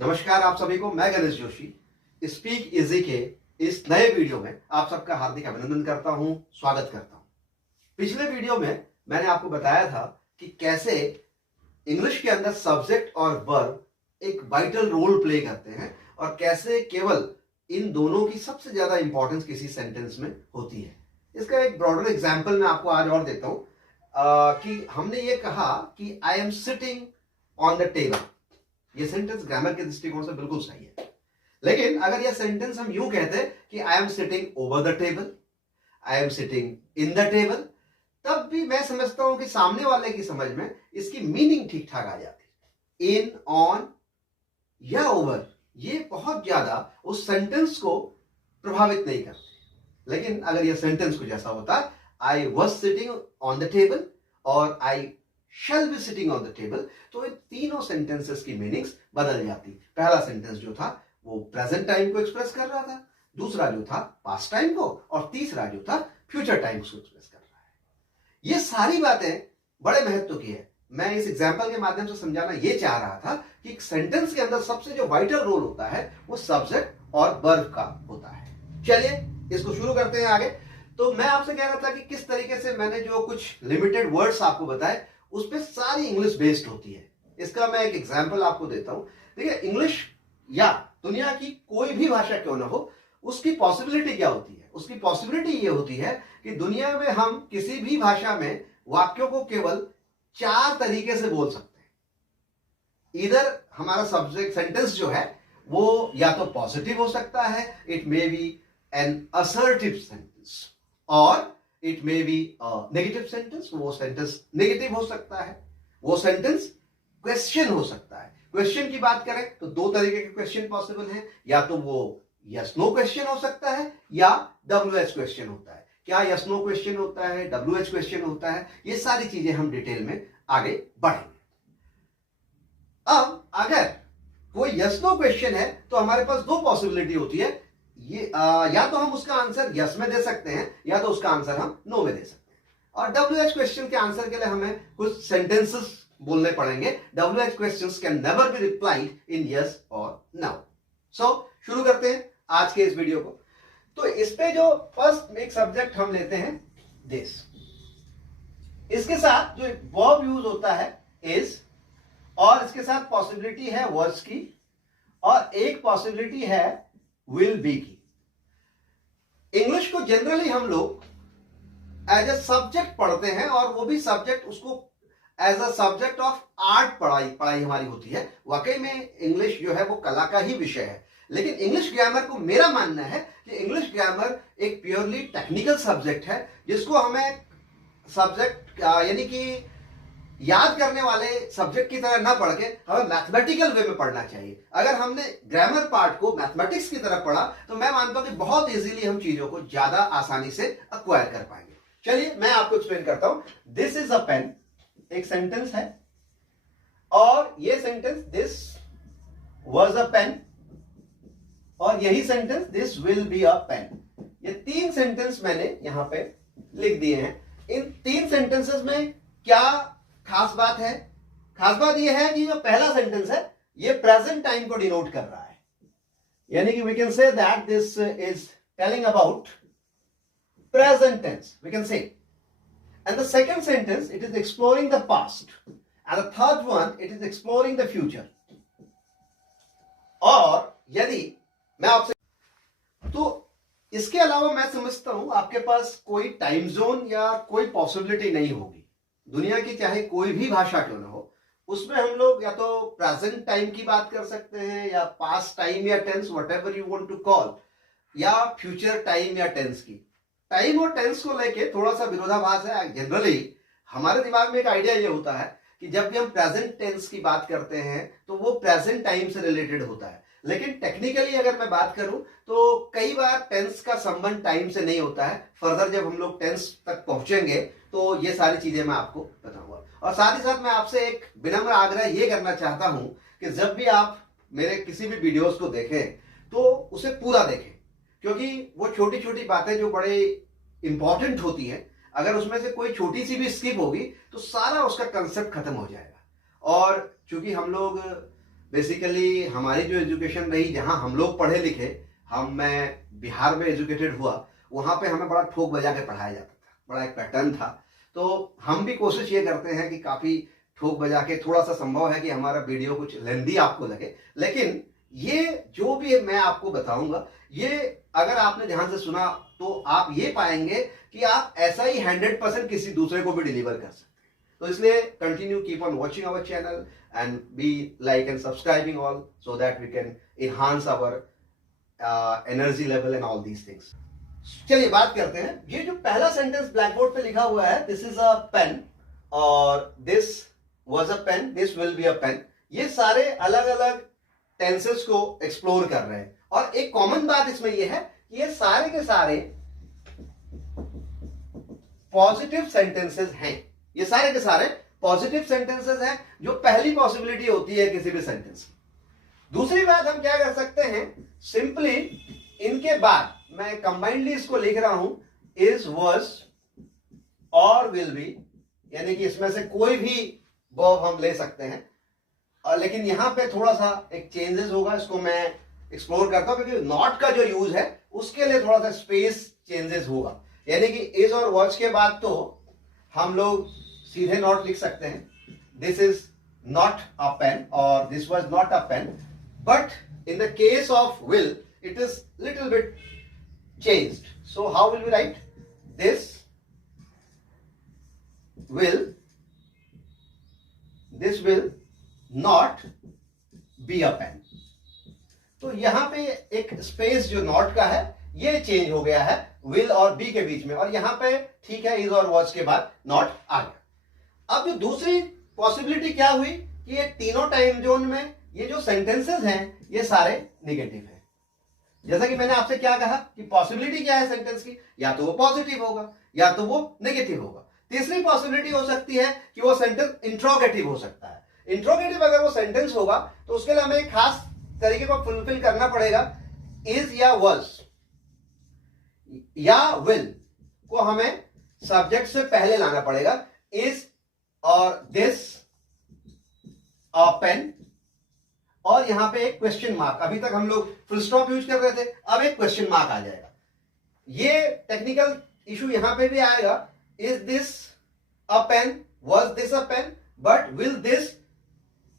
नमस्कार आप सभी को। मैं गणेश जोशी स्पीक इजी के इस नए वीडियो में आप सबका हार्दिक अभिनंदन करता हूं, स्वागत करता हूं। पिछले वीडियो में मैंने आपको बताया था कि कैसे इंग्लिश के अंदर सब्जेक्ट और वर्ब एक वाइटल रोल प्ले करते हैं और कैसे केवल इन दोनों की सबसे ज्यादा इंपॉर्टेंस किसी सेंटेंस में होती है। इसका एक ब्रॉडर एग्जाम्पल मैं आपको आज और देता हूं कि हमने ये कहा कि I am sitting on the table. ये सेंटेंस ग्रामर के दृष्टिकोण से बिल्कुल सही है, लेकिन अगर यह सेंटेंस हम यूं कहते कि I am sitting over the table, I am sitting in the table, तब भी मैं समझता हूं कि सामने वाले की समझ में इसकी मीनिंग ठीक ठाक आ जाती। इन, ऑन या ओवर ये बहुत ज्यादा उस सेंटेंस को प्रभावित नहीं करते। लेकिन अगर यह सेंटेंस कुछ ऐसा होता, I was sitting on the table और आई shall be sitting on the table, तो इन तीनों सेंटेंसेस की मीनिंग्स बदल जाती। पहला सेंटेंस जो था वो प्रेजेंट टाइम को एक्सप्रेस कर रहा था, दूसरा जो था पास्ट टाइम को, और तीसरा जो था फ्यूचर टाइम को एक्सप्रेस कर रहा है। ये सारी बातें बड़े महत्व की है। मैं इस एग्जाम्पल के माध्यम से समझाना ये चाह रहा था कि सेंटेंस के अंदर सबसे जो वाइटल रोल होता है वो सब्जेक्ट और वर्ब का होता है। चलिए इसको शुरू करते हैं आगे। तो मैं आपसे कह रहा था कि किस तरीके से मैंने जो कुछ लिमिटेड वर्ड्स आपको बताए उस पर सारी इंग्लिश बेस्ड होती है। इसका मैं एक एग्जांपल आपको देता हूं। देखिए, इंग्लिश या दुनिया की कोई भी भाषा क्यों ना हो, उसकी पॉसिबिलिटी क्या होती है? उसकी पॉसिबिलिटी ये होती है कि दुनिया में हम किसी भी भाषा में वाक्यों को केवल 4 तरीके से बोल सकते हैं। इधर हमारा सब्जेक्ट सेंटेंस जो है वो या तो पॉजिटिव हो सकता है, it may be an assertive sentence, और it may be negative sentence, वो सेंटेंस नेगेटिव हो सकता है, वो सेंटेंस क्वेश्चन हो सकता है। क्वेश्चन की बात करें तो 2 तरीके के क्वेश्चन पॉसिबल हैं, या तो वो यस नो क्वेश्चन हो सकता है या WH क्वेश्चन होता है। क्या यस नो क्वेश्चन होता है, WH क्वेश्चन होता है, ये सारी चीजें हम डिटेल में आगे बढ़ेंगे। अब अगर कोई यस नो क्वेश्चन है तो हमारे पास 2 पॉसिबिलिटी होती है। ये या तो हम उसका आंसर यस में दे सकते हैं या तो उसका आंसर हम नो में दे सकते हैं। और WH क्वेश्चन के आंसर के लिए हमें कुछ सेंटेंसेस बोलने पड़ेंगे। WH questions can never be replied in yes और नो। सो शुरू करते हैं आज के इस वीडियो को। तो इस पे जो फर्स्ट एक सब्जेक्ट हम लेते हैं दिस, इसके साथ जो वर्ब यूज होता है इज, और इसके साथ पॉसिबिलिटी है वर्ड्स की, और एक पॉसिबिलिटी है विल बी की। इंग्लिश को जनरली हम लोग एज ए सब्जेक्ट पढ़ते हैं, और वो भी सब्जेक्ट उसको as a subject of art पढ़ाई हमारी होती है। वाकई में इंग्लिश जो है वो कला का ही विषय है, लेकिन इंग्लिश ग्रामर को मेरा मानना है कि इंग्लिश ग्रामर एक प्योरली टेक्निकल सब्जेक्ट है, जिसको हमें सब्जेक्ट यानी कि याद करने वाले सब्जेक्ट की तरह ना पढ़ के हमें मैथमेटिकल वे में पढ़ना चाहिए। अगर हमने ग्रामर पार्ट को मैथमेटिक्स की तरह पढ़ा तो मैं मानता हूं कि बहुत इजीली हम चीजों को ज्यादा आसानी से अक्वायर कर पाएंगे। चलिए मैं आपको एक्सप्लेन करता हूं। दिस इज अ पेन, एक सेंटेंस है, और ये sentence this was a pen, और यही sentence this will be a pen. ये 3 सेंटेंस मैंने यहां पे लिख दिए हैं। इन 3 सेंटेंसेस में क्या खास बात है? खास बात यह है कि जो पहला सेंटेंस है ये प्रेजेंट टाइम को डिनोट कर रहा है, यानी कि we can say that this is telling about present tense, we can say. And the second sentence it is exploring the past, and the third one it is exploring the future. और यदि मैं आपसे, तो इसके अलावा मैं समझता हूं आपके पास कोई टाइम जोन या कोई पॉसिबिलिटी नहीं होगी। दुनिया की चाहे कोई भी भाषा क्यों ना हो, उसमें हम लोग या तो प्रेजेंट टाइम की बात कर सकते हैं, या पास्ट टाइम या tense, whatever you want to call, या फ्यूचर टाइम या टेंस की। टाइम और टेंस को लेके थोड़ा सा विरोधाभास है। जनरली हमारे दिमाग में एक आइडिया ये होता है कि जब भी हम प्रेजेंट टेंस की बात करते हैं तो वो प्रेजेंट टाइम से रिलेटेड होता है, लेकिन टेक्निकली अगर मैं बात करूं तो कई बार टेंस का संबंध टाइम से नहीं होता है। फर्दर जब हम लोग टेंस तक पहुंचेंगे तो ये सारी चीजें मैं आपको बताऊंगा। और साथ ही साथ मैं आपसे एक विनम्र आग्रह ये करना चाहता हूं कि जब भी आप मेरे किसी भी वीडियोस को देखें तो उसे पूरा देखें, क्योंकि वो छोटी छोटी बातें जो बड़े इंपॉर्टेंट होती हैं, अगर उसमें से कोई छोटी सी भी स्किप होगी तो सारा उसका कंसेप्ट खत्म हो जाएगा। और चूंकि हम लोग बेसिकली हमारी जो एजुकेशन रही, जहां हम लोग पढ़े लिखे, मैं बिहार में एजुकेटेड हुआ, वहां पे हमें बड़ा ठोक बजा के पढ़ाया जाता था, बड़ा एक पैटर्न था। तो हम भी कोशिश ये करते हैं कि काफी ठोक बजा के, थोड़ा सा संभव है कि हमारा वीडियो कुछ लेंदी आपको लगे, लेकिन ये जो भी मैं आपको बताऊंगा, ये अगर आपने ध्यान से सुना तो आप ये पाएंगे कि आप ऐसा ही 100% किसी दूसरे को भी डिलीवर कर सकते हैं। तो इसलिए continue, keep on watching our channel and be like and subscribing all, so that we can enhance our energy level and all these things. चलिए बात करते हैं। ये जो पहला सेंटेंस ब्लैक बोर्ड पे लिखा हुआ है, दिस इज अ पेन और this was a pen, this will be a pen, ये सारे अलग अलग टेंसेस को एक्सप्लोर कर रहे हैं। और एक कॉमन बात इसमें यह है कि ये सारे के सारे पॉजिटिव सेंटेंसेस हैं। ये सारे के सारे पॉजिटिव सेंटेंसेस हैं, जो पहली पॉसिबिलिटी होती है किसी भी सेंटेंस की। दूसरी बात हम क्या कर सकते हैं, सिंपली इनके बाद मैं कंबाइंडली इसको लिख रहा हूं, इज, वाज और विल बी, यानी कि इसमें से कोई भी वर्ब हम ले सकते हैं। लेकिन यहां पे थोड़ा सा एक चेंजेस होगा, इसको मैं एक्सप्लोर करता हूं, क्योंकि नॉट का जो यूज है उसके लिए थोड़ा सा स्पेस चेंजेस होगा। यानी कि इज और वाज के बाद तो हम लोग सीधे नॉट लिख सकते हैं, this is not a pen और this was not a pen, but in the case of will it is little bit changed. So how will we write? This will not be a pen. तो यहां पे एक space जो not का है ये change हो गया है will और be के बीच में, और यहां पे ठीक है is और was के बाद नॉट आ गया। अब जो दूसरी पॉसिबिलिटी क्या हुई कि ये तीनों टाइम जोन में ये जो सेंटेंसेस हैं ये सारे निगेटिव हैं। जैसा कि मैंने आपसे क्या कहा कि पॉसिबिलिटी क्या है सेंटेंस की, या तो वो पॉजिटिव होगा या तो वो नेगेटिव होगा। तीसरी पॉसिबिलिटी हो सकती है कि वो सेंटेंस इंट्रोगेटिव हो सकता है। इंट्रोगेटिव अगर वो सेंटेंस होगा तो उसके लिए हमें एक खास तरीके को फुलफिल करना पड़ेगा। इज या वाज या विल को हमें सब्जेक्ट से पहले लाना पड़ेगा। इज और दिस अ पेन, और यहां पे एक क्वेश्चन मार्क, अभी तक हम लोग फुल स्टॉप यूज कर रहे थे, अब एक क्वेश्चन मार्क आ जाएगा। ये टेक्निकल इशू यहां पे भी आएगा। Is this a pen, was this a pen, but will this,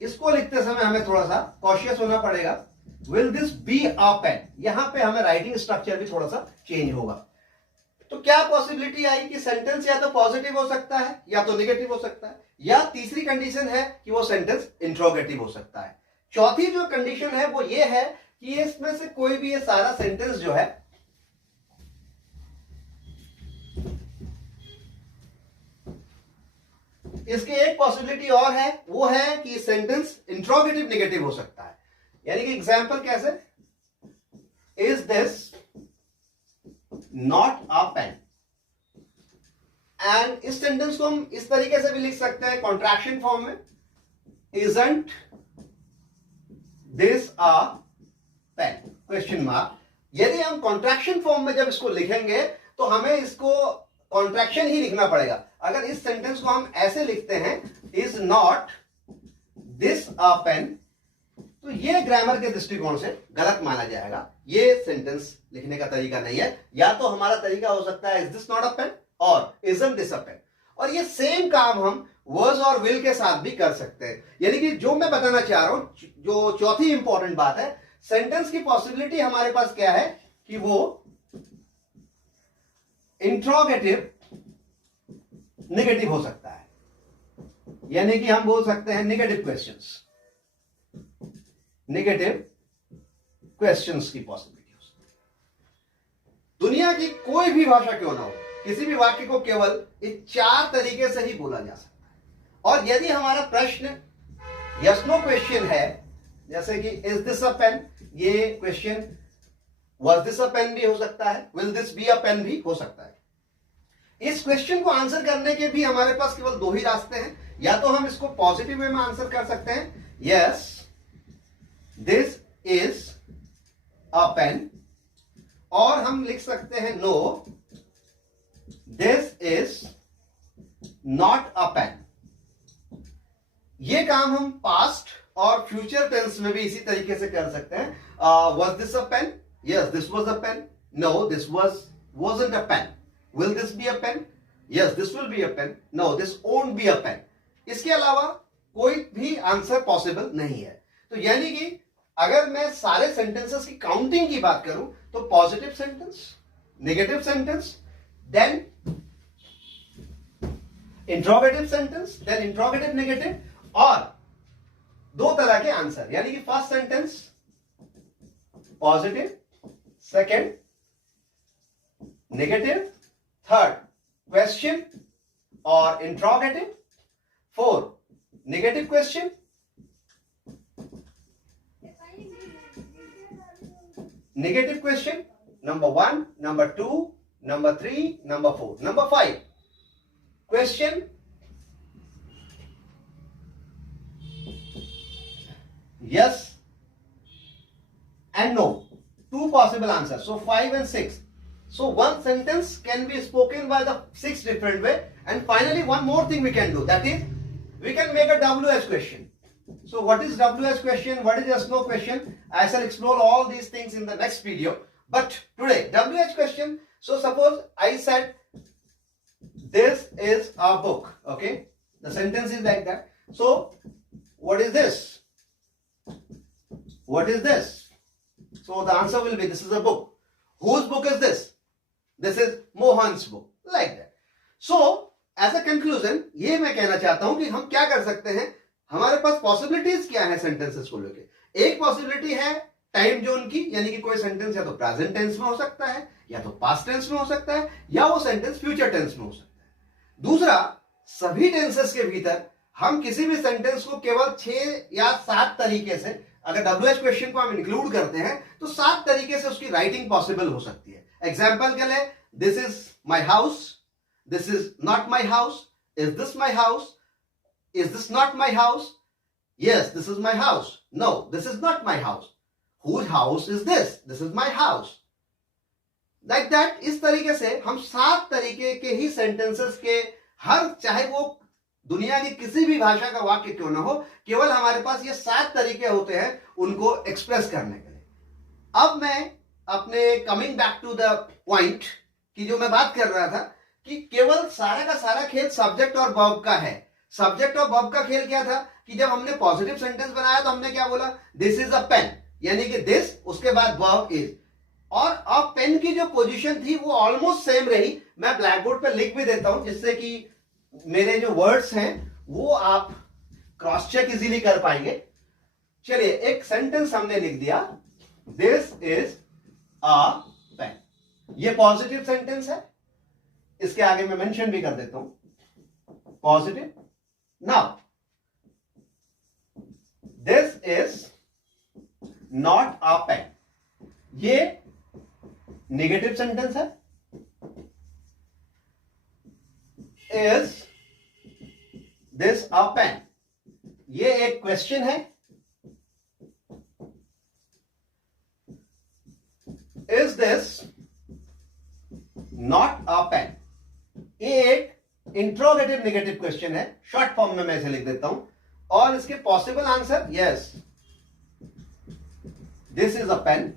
इसको लिखते समय हमें थोड़ा सा कॉशियस होना पड़ेगा। Will this be a pen, यहां पे हमें राइटिंग स्ट्रक्चर भी थोड़ा सा चेंज होगा। तो क्या पॉसिबिलिटी आई कि सेंटेंस या तो पॉजिटिव हो सकता है या तो नेगेटिव हो सकता है, या तीसरी कंडीशन है कि वो सेंटेंस इंट्रोगेटिव हो सकता है। चौथी जो कंडीशन है वो ये है कि इसमें से कोई भी ये सारा सेंटेंस जो है इसकी एक पॉसिबिलिटी और है, वो है कि सेंटेंस इंट्रोगेटिव नेगेटिव हो सकता है। यानी कि एग्जांपल कैसे, is this not a pen, and इस सेंटेंस को हम इस तरीके से भी लिख सकते हैं कॉन्ट्रैक्शन फॉर्म में, isn't this a pen question mark. यदि हम कॉन्ट्रैक्शन फॉर्म में जब इसको लिखेंगे तो हमें इसको कॉन्ट्रैक्शन ही लिखना पड़ेगा। अगर इस सेंटेंस को हम ऐसे लिखते हैं, is not this a pen, तो ये ग्रामर के दृष्टिकोण से गलत माना जाएगा। ये सेंटेंस लिखने का तरीका नहीं है। या तो हमारा तरीका हो सकता है is this not a pen और इजंट दिस अ पेन, और ये सेम काम हम वर्स और विल के साथ भी कर सकते हैं। यानी कि जो मैं बताना चाह रहा हूं, जो चौथी इंपॉर्टेंट बात है, सेंटेंस की पॉसिबिलिटी हमारे पास क्या है कि वो इंट्रोगेटिव नेगेटिव हो सकता है। यानी कि हम बोल सकते हैं नेगेटिव क्वेश्चंस की पॉसिबिलिटी हो सकती है। दुनिया की कोई भी भाषा क्यों ना हो, किसी भी वाक्य को केवल इस चार तरीके से ही बोला जा सकता है। और यदि हमारा प्रश्न यस नो क्वेश्चन है, जैसे कि इज दिस अ पेन, ये question was this a pen भी हो सकता है, will this be a pen भी हो सकता है। इस क्वेश्चन को आंसर करने के भी हमारे पास केवल दो ही रास्ते हैं। या तो हम इसको पॉजिटिव वे में आंसर कर सकते हैं, yes this is a pen, और हम लिख सकते हैं no this is not a pen. ये काम हम पास्ट और फ्यूचर टेंस में भी इसी तरीके से कर सकते हैं. Was this a pen? Yes, this was a pen. No, this wasn't a pen. Will this be a pen? Yes, this will be a pen. No, this won't be a pen. इसके अलावा कोई भी answer possible नहीं है. तो यानी कि अगर मैं सारे सेंटेंसेस की काउंटिंग की बात करूं तो positive sentence, negative sentence, then interrogative sentence, then interrogative negative, और दो तरह के आंसर, यानी कि first sentence positive, second negative, third question और interrogative, fourth negative question, negative question, number 1, number 2, number 3, number 4, number 5 question yes and no, two possible answers, so 5 and 6. So one sentence can be spoken by the 6 different way. And finally one more thing we can do, that is we can make a WH question. So what is WH question? What is yes no question? I shall explore all these things in the next video. But today, WH question. So suppose I said, this is a book. Okay. The sentence is like that. So what is this? What is this? So the answer will be, this is a book. Whose book is this? This is Mohan's book. Like that. So as a conclusion, ये मैं कहना चाहता हूं कि हम क्या कर सकते हैं. हमारे पास पॉसिबिलिटीज क्या है सेंटेंसेस को लेके. एक पॉसिबिलिटी है टाइम जोन की, यानी कि कोई सेंटेंस या तो प्रेजेंट टेंस में हो सकता है, या तो पास्ट टेंस में हो सकता है, या वो सेंटेंस फ्यूचर टेंस में हो सकता है. दूसरा, सभी टेंसेस के भीतर हम किसी भी सेंटेंस को केवल 6 या 7 तरीके से, अगर WH क्वेश्चन को हम इंक्लूड करते हैं तो 7 तरीके से उसकी राइटिंग पॉसिबल हो सकती है. एग्जाम्पल के लिए, this is my house, this is not my house, is this my house, is this not my house? Yes, this is my house. No, this is not my house. Whose house is this? This is my house. Like that, इस तरीके से हम 7 तरीके के ही sentences के हर, चाहे वो दुनिया की किसी भी भाषा का वाक्य क्यों ना हो, केवल हमारे पास ये 7 तरीके होते हैं उनको एक्सप्रेस करने के लिए. अब मैं अपने coming back to the point की जो मैं बात कर रहा था कि केवल सारा का सारा खेल सब्जेक्ट और वर्ब का है. सब्जेक्ट और वर्ब का खेल क्या था कि जब हमने पॉजिटिव सेंटेंस बनाया तो हमने क्या बोला, दिस इज अ पेन, यानी कि दिस, उसके बाद वर्ब इज, और अब पेन की जो पोजीशन थी वो ऑलमोस्ट सेम रही. मैं ब्लैक बोर्ड पर लिख भी देता हूं जिससे कि मेरे जो वर्ड्स हैं वो आप क्रॉस चेक इजीली कर पाएंगे. चलिए, एक सेंटेंस हमने लिख दिया, दिस इज अ पेन. ये पॉजिटिव सेंटेंस है, इसके आगे मैं मेंशन भी कर देता हूं, positive. Now, this is not a pen. ये नेगेटिव सेंटेंस है. Is this a pen? ये एक क्वेश्चन है. Is this not a pen? ये एक इंट्रोगेटिव नेगेटिव क्वेश्चन है. शॉर्ट फॉर्म में मैं इसे लिख देता हूं, और इसके possible answer, yes, this is a pen.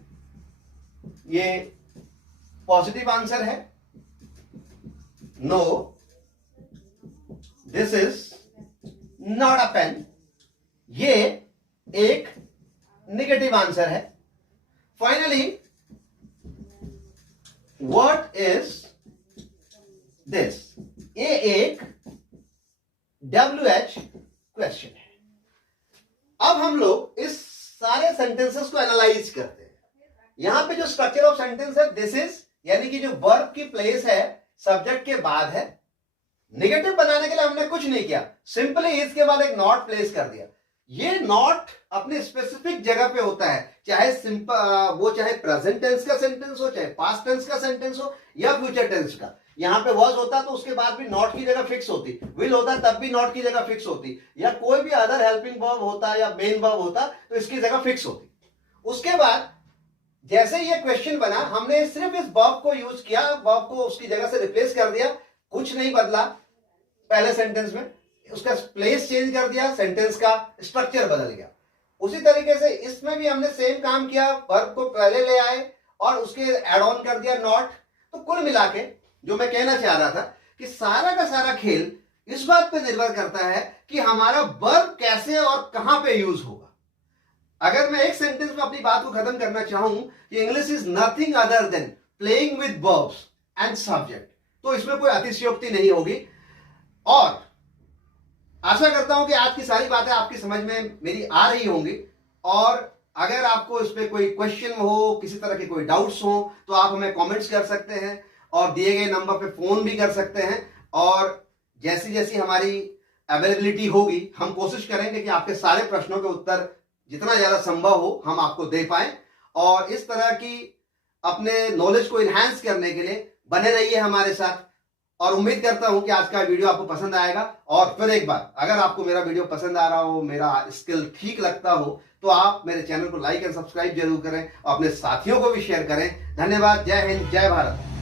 ये पॉजिटिव आंसर है. No, this is not a pen. ये एक नेगेटिव आंसर है. Finally, what is this? ये एक WH क्वेश्चन है. अब हम लोग इस सारे सेंटेंसेस को एनालाइज करते हैं. यहां पे जो स्ट्रक्चर ऑफ सेंटेंस है, दिस इज, यानी कि जो वर्ब की प्लेस है सब्जेक्ट के बाद है. नेगेटिव बनाने के लिए हमने कुछ नहीं किया, सिंपली इसके बाद एक नॉट प्लेस कर दिया. ये नॉट अपने स्पेसिफिक जगह पे होता है, चाहे सिंपल वो चाहे प्रेजेंट टेंस का सेंटेंस हो, चाहे पास्ट टेंस का सेंटेंस हो, या फ्यूचर टेंस का. यहां पे वॉज होता तो उसके बाद भी नॉट की जगह फिक्स होती, विल होता तब भी नॉट की जगह फिक्स होती, या कोई भी अदर हेल्पिंग वर्ब होता या मेन वर्ब होता तो इसकी जगह फिक्स होती. उसके बाद जैसे ये क्वेश्चन बना, हमने सिर्फ इस वर्ब को यूज किया, वर्ब को उसकी जगह से रिप्लेस कर दिया, कुछ नहीं बदला पहले सेंटेंस में, उसका प्लेस चेंज कर दिया, सेंटेंस का स्ट्रक्चर बदल गया. उसी तरीके से इसमें भी हमने सेम काम किया, वर्ब को पहले ले आए और उसके एड ऑन कर दिया नॉट। तो कुल मिला के जो मैं कहना चाह रहा था कि सारा का सारा खेल इस बात पे निर्भर करता है कि हमारा वर्ब कैसे और कहां पे यूज होगा। अगर मैं एक सेंटेंस में अपनी बात को खत्म करना चाहूं कि English is nothing other than playing with verbs and subject, तो इसमें कोई अतिशयोक्ति नहीं होगी। और आशा करता हूं कि आज की सारी बातें आपकी समझ में मेरी आ रही होंगी। और अगर आपको इस पे कोई क्वेश्चन हो, किसी तरह के कोई डाउट्स हो, तो आप हमें कमेंट्स कर सकते हैं और दिए गए नंबर पे फोन भी कर सकते हैं। और जैसी जैसी हमारी अवेलेबिलिटी होगी हम कोशिश करेंगे कि आपके सारे प्रश्नों के उत्तर जितना ज्यादा संभव हो हम आपको दे पाएं। और इस तरह की अपने नॉलेज को इनहैंस करने के लिए बने रहिए हमारे साथ। और उम्मीद करता हूं कि आज का वीडियो आपको पसंद आएगा। और फिर एक बार, अगर आपको मेरा वीडियो पसंद आ रहा हो, मेरा स्किल ठीक लगता हो, तो आप मेरे चैनल को लाइक एंड सब्सक्राइब जरूर करें और अपने साथियों को भी शेयर करें। धन्यवाद। जय हिंद, जय भारत।